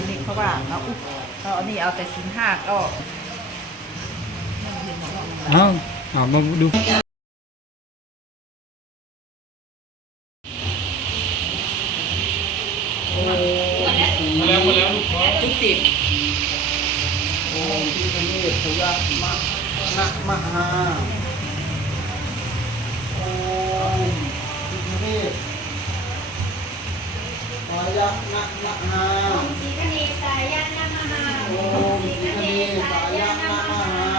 ที่นี่เขาว่าเอาอุ๊บเอาอันนี้เอาแต่สินห้าก็เอาเอามาดูมาแล้วมาแล้วลูกขอจุกติดโอ้ที่ทะเลพยะมะนะมหาโอ้ที่ทะเลพยะนะมหา โอ้ที่ทะเลสายะนะมหา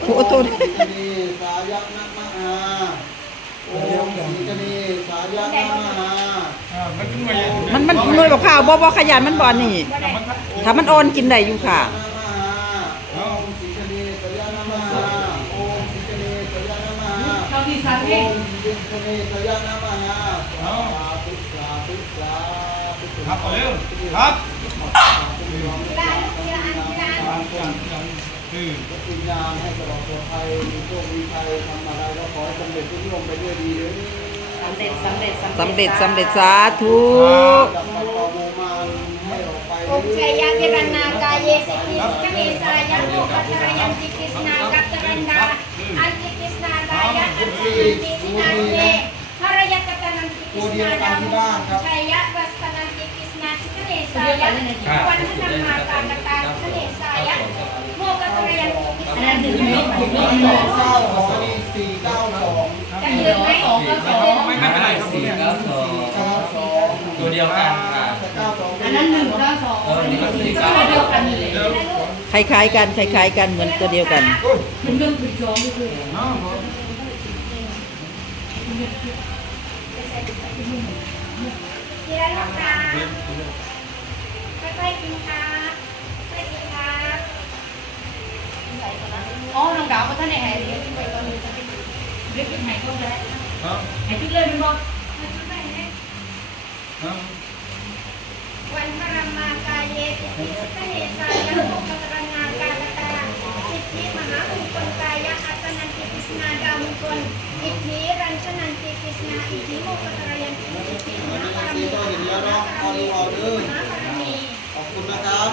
โอ้โทษที่ทะเลสายะนะมหาโอ้ที่ทะเลสายะนะมหาอ่ามันขึ้นมาอย่างมันมันหน่วยกับข้าวบ่บ่ขยันมันบ่อนนี่ ถ้ามันอ่อนกินได้อยู่ค่ะโอ้สิกเนสานามาโอ้สิกเนสานามาเราที่สันโอ้นี่สิกเนสานามาครับเอาเร็วครับ ทีละลูกทีละอัน ทีละอันบางคนคือก็คุณยามให้ตลอดปลอดภัยมีโชคมีชัยทำอะไรก็ขอให้สำเร็จทุกเรื่องไปด้วยดีเด้อสำเร็จสำเร็จสำเร็จสำเร็จสาธุจับปะปอโมมานให้ออกไปโอชัยยะวิรันนากายเยสิกิสคเนสายะโมกัตระยันติกิสนากัตรันดาอันติกิสนากายะอันติกิสนาเวหรยะกัตนันติกิสนาดามุชัยยะวัสนันติกิสนา สายะวันธนมาตากตาคเนสายะโมกัตระยันติกิสนาดึงไหมเก้าสองนี่สี่เก้าสองจะดึงไหมไม่ไม่เป็นไรครับสี่เนี่ก้าสองเก้าสองตัวเดียวกันอันนั้นหนึ่งเก้าสองออนี่ก็สี่เก้าเดียวกันเลยเดียวคล้ายๆกันคล้ายๆกันเหมือนตัวเดียวกันเอาทีละลูกค้า ค่อยๆกินครับค่อยๆกินครับอ๋อน้องดาวก็ท่านไหนให้เรียกไปตอนนี้จะเป็นเรียกเป็นไหนก็ได้เอาให้ทุกเลยมันบอกเอาวันพระมากายเยสิทธิสเนสายะโมกตระนากาลตาสิทธิมหามงคลกายะอัตนันติกิสนาดามงคลอิทธิรัญชนันติกิสนาอิทธิโมกตระยันติสิทธิมหารมีมหาปรมีมหาปรมีขอบ คุณนะครับ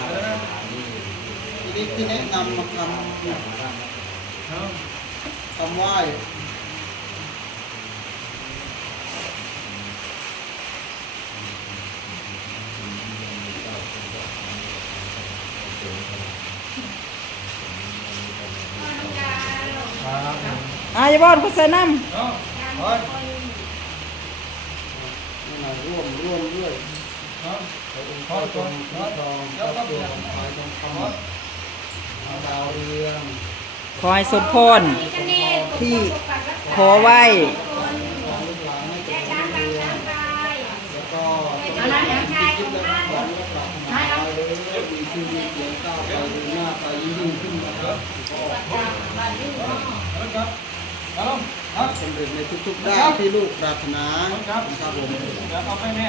ทีนี้ที่แนะนำมาทำเอาทำไหว้ครับอะอย่าบ่อนเขาใส่น้เอาเอา นี่มาร่วมร่วมด้วย เอา ขอตรงขอทองขอตัวขายทองคำเอาดาวเรืองำขอให้สมพรที่ขอไหว้ลูกหลานให้แยเกิดกช้างบางช้างกายแล้วก็อันนั้นอย่างชายของท่านขวัญและปรารถนาไปเลยมีชีวิตเลี้ยงก้าวไปเดินหน้าไปยิ่งขึ้นนะครับเอาครับเอาเอาสำเร็จในทุกๆด้านที่ลูกปรารถนาครับครับผมเดี๋ยวเอาไปแม่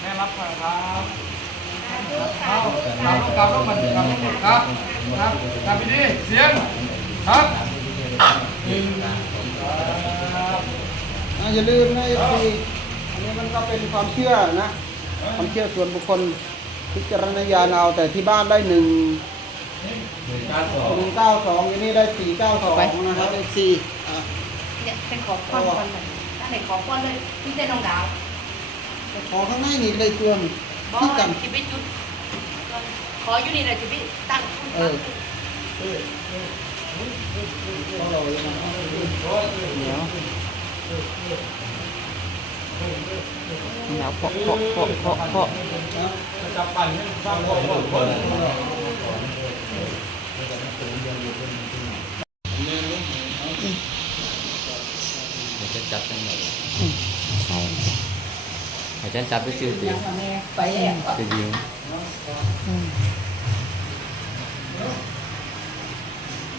แม่รับครับ เอาเอากลับแล้วมันครับครับครับครับพี่ดีเสียงครับหนึ่งครับอย่าลืมนะเอฟซีอันนี้มันก็เป็นความเชื่อนะความเชื่อส่วนบุคคลพิจารณญาณเอาแต่ที่บ้านได้หนึ่งหนึ่งเก้าสองนึ่งเก้าสองอันนี้ได้สี่เก้าสองนะครับเอฟซีอ่เนี่ยเป็นขอป้อนก่อนท่าไหนขอป้อนเลยพี่เต้น้องดาวขอข้างในนี่ได้ตัวหนึ่ งบอกที่กันชีวิตจุดขออยู่นี่แหละชีวิตตั้งเออเพราะเรายังไงเดี๋ยวเดี๋ยวเคาะเคาะเคาะเคาะเคาะจะจับปั่นให้สร้างความอบอุ่นเดี๋ยวฉันจับจังหน่ อยเดี๋ยวฉันจับไปซื้อตีไปแล้วซื้อยิง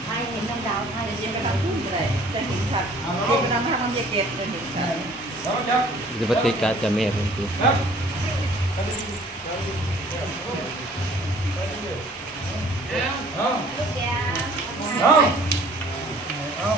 ให้เห็นน้องดาวให้เย็นไปนั่งทุ่มเลยจะเห็นชัดเย็นไปนั่งทางน้ำเยเกตจะเห็นชัดแล้วจับจะปฏิกาจะเมฆเป็นตัวครับเอา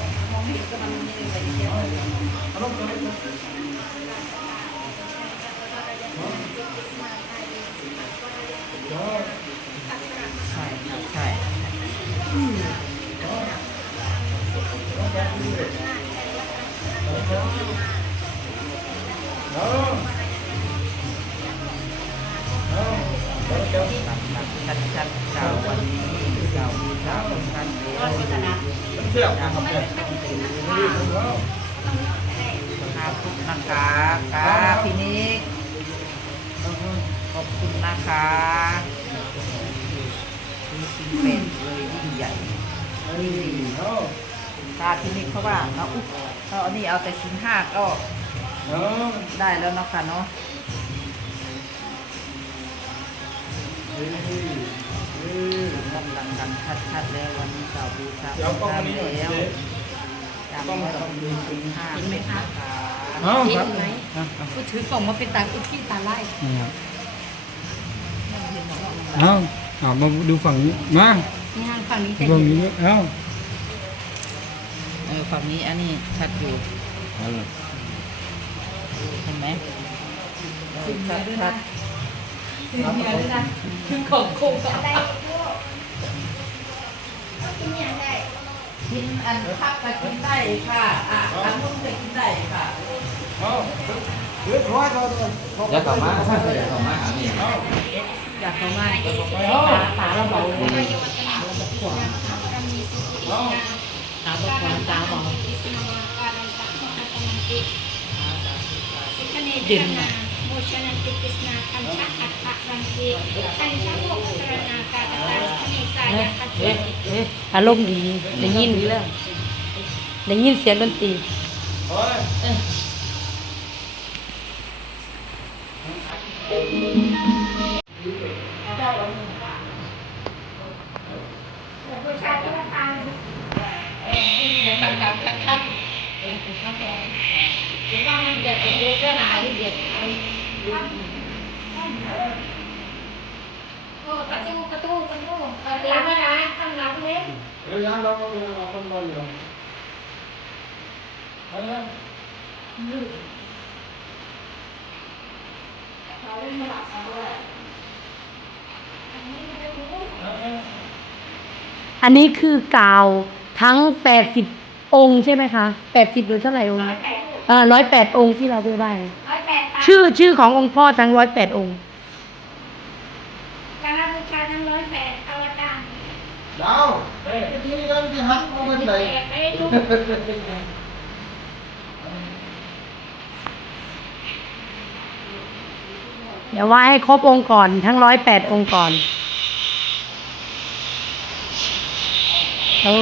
เสียบขอบคุณนะคะกาพี่นิกขอบคุณนะคะมีสิ่งเป็นเลยยิ่งใหญ่ตาพี่นิกเขาว่าเนาะอุ๊ยเอาอันนี้เอาแต่ชิ้นห้าก็ได้แล้วเนาะค่ะเนาะดั งดังดังชัดชัดๆแล้ววันนี้เก่าบูชาเดี๋ยวกล้องนี้แล้วเดี๋ยวจำไว้ต้องมีชิ้นห้าเห็นไหมคะเอาเห็ครับนไหมเอาเอากูถือกล่องมาเป็นตาอุที่ตาไล่เอาเอามาดูฝั่งนี้มานี่ห้างฝั่งนี้จะฝั่งเห็นนี้เอาเออฝั่งนี้อันนี้ชัดอยู่เอาเลยเห็นไหมเออชัดชัดคือเมียด้วยนะคือของโคงกับอะไรลู กินอย่างไรกินอันพับก็กินได้ค่ะอะอันนุ่มก็กินได้ค่ะเอาเรียบร้อยเราเลยอย่าเข้ามาอย่าเข้ามาหานี่อยากเข้ามาตาตาเราเบาเลยโยวัฒนาขวาเรามีสิทธินาตาบอกว่าตาเบาอิสนาวาการันะ มันติสิกเนตนาโมชนันติกิสนาคันชะอัตตะรันติคันชะโมกตรนากาตตาสิกเนสายะคัจเอ๊ะจิเอ๊ะอารมณ์ดีได้ยินได้ยินเสียงดนตรีบูชาตุลตังโอ้ ประตูประตูประตูเปิดหลังนะข้างหลังเล็กเดี๋ยวยังเราเราคนนอนอยู่อันนี้คือกาวทั้ง80องค์ใช่ไหมคะ80หรือเท่าไหร่องค์ร้อ่า108องค์ที่เราไปไหว้ร้อยแปด ชื่อชื่อขององค์พ่อทั้ง108องค์การบูชาทั้งร้อยแปดอวตารดาวที่นี่กันที่หักมาเป็นไหนแปดไอ้ลูกเดี๋ยวไหว้ให้ครบองค์ก่อนทั้ง108องค์ก่อนเอา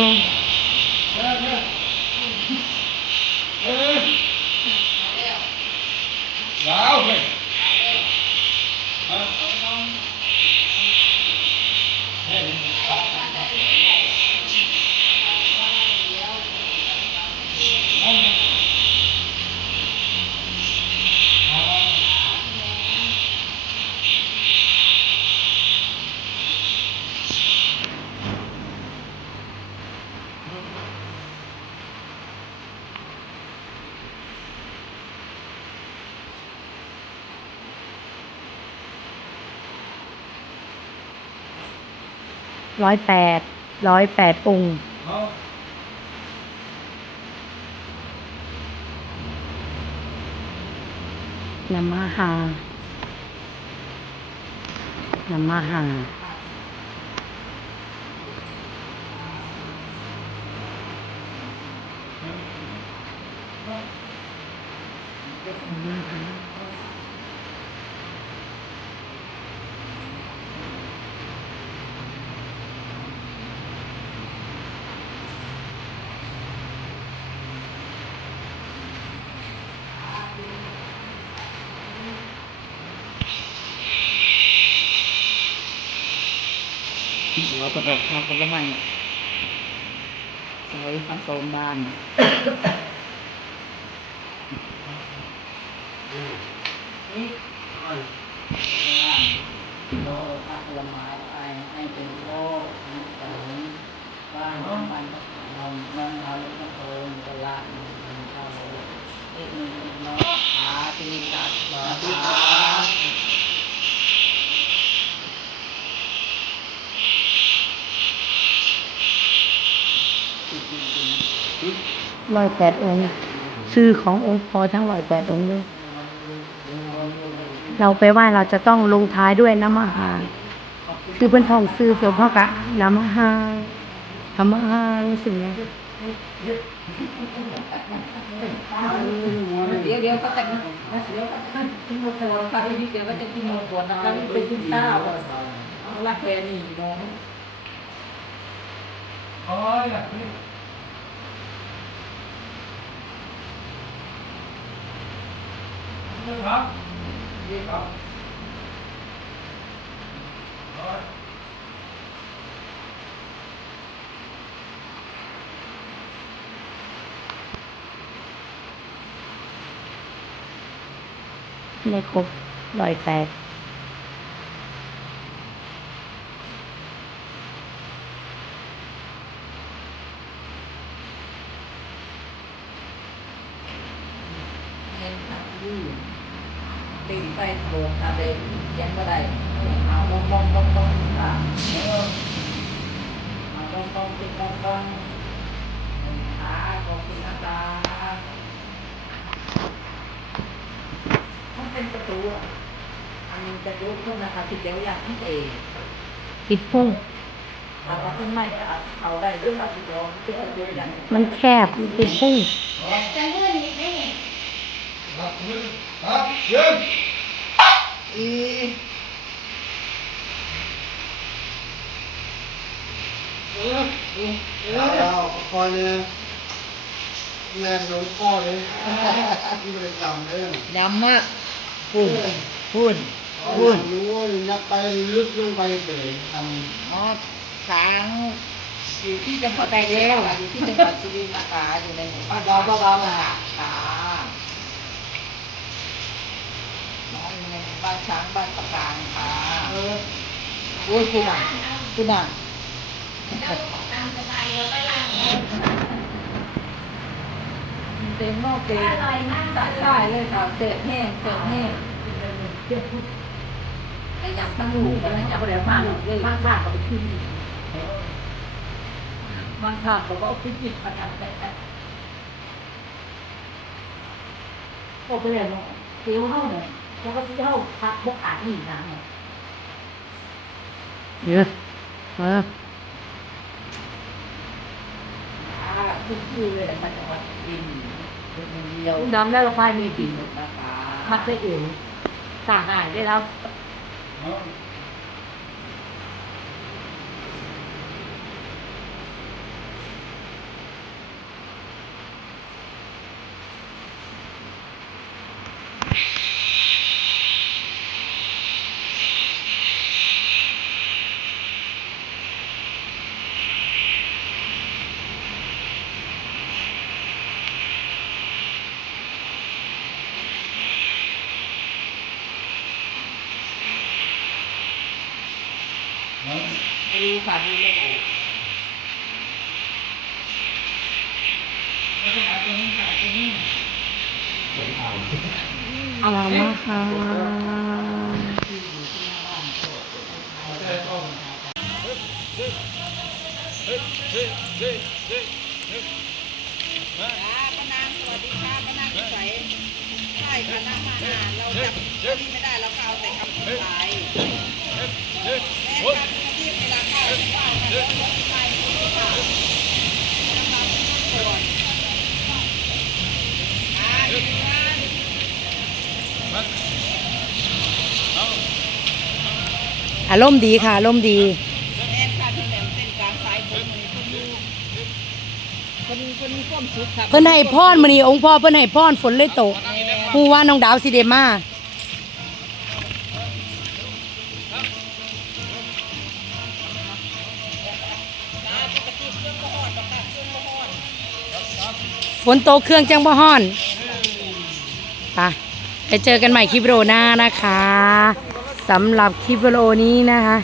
ดาวเลย ร้อยแปดร้อยแปดองค์นามาฮานามาฮ หัวกระดกข้าวผลไม้สวยผสมบ้านลภะละไม้ไอ้ให้เป็นโลกนิสัยบ้านมันทำมันทำมันโอนตลาดมันเข้าเอ็ดหนึ่งเนาะขาตีกัดมาขา ร้อยแปดองค์ชื่อขององค์พอทั้งร้อยแปดองค์เลยเราไปไหว้เราจะต้องลงท้ายด้วยน้ำมหาคือเพื่อนทองซื้อเสือพ่อกะน้ำมหาน้ำมหารู้สึกไงเดี๋ยวเดี๋ยวก็แต่งเดี๋ยวก็ทิ้งหมดเลยค่ะเดี๋ยวก็จะกินหมดก่อนะคะนี่เป็นกินข้าวเอาละแค่นี้น้องโอ้ยอะ นี่ครับนี่ครับโอ้ยได้ครบรอยแตก เห็นทางยืดตีไปโบกอะไรยังไม่ได้เอาบองบองบองบองอะเอาบองบองติดบองบองขาขอบคุณนะตามันเป็นป ระตูอะอันนี้จะยกขึ้นนะคะที่เดียวอย่างนี้เองปิดพุ่งเอาขึ้นไม่เอาได้ด้วยค่ะที่เดียวที่เดียวอย่างนี้มันแคบมันปิดพุ่งจะเลื่อนนิดนึงครับยืนครับยืนอีเราคอยเนี่ยแรงหลวงพ่อเลยที่บริกรรมเลยยำมาก พูนพูนพูดรู้ว่ายักไปลึกลงไปเลยทอ๋อช้างอยู่ที่จังหวัดแต่แล้วอยู่ที่จังหวัดสุรินทร์นะคะอยู่ในหมู่บ้านเราเบาๆค่ะค่ะน้องอยู่ในหมู่บ้านช้างบ้านปะกางค่ะโอ้ยคุณน่ะคุณน่ะตามสบายเลยไปล้าง เต็มนอกเต็มอร่อยมากตัดได้เลยค่ะเศษแห้งเศษแห้งไอ้ยำตั้งหูกันนะยำอะไรมากเลยมากมากก็ไปขึ้นบางท่าเขาก็เอาขึ้นจิตมาทำแต่ก็ไปเลยเนาะเสียวเข้าเนี่ยแล้วก็เสียวพักบกอาดนี่นะเนี่ยเยอะเอออ่าขึ้นชื่อเลยมาจังหวัดอิน เป็นเดียวดำได้ละไฟมีปีนะคะมักได้เอ๋วสาหายได้แล้ว รู้ค่ะรู้เลยโอ้ไม่ใช่เอาตรงนี้ค่ะเอารามาค่ะป้านางสวัสดีค่ะป้านางใสใช่ค่ะนางมาหาเราจับตัวนี้ไม่ได้เราเอาแต่คำสุดท้ายแม่ อารมณ์ดีค่ะอารมณ์ดีแม่ค่ะที่แหลมเส้นกลางสายผมมันคนดูคนคนมีความสุขค่ะเพิ่นให้พรมื้อนี้องค์พ่อเพิ่นให้พรฝนเลยตกฮู้ว่าน้องดาวสิได้มา ฝนตกเครื่องจังบ่ฮ้อนไปไปเจอกันใหม่คลิปวิดีโอหน้านะคะสำหรับคลิปวิดีโอนี้นะคะ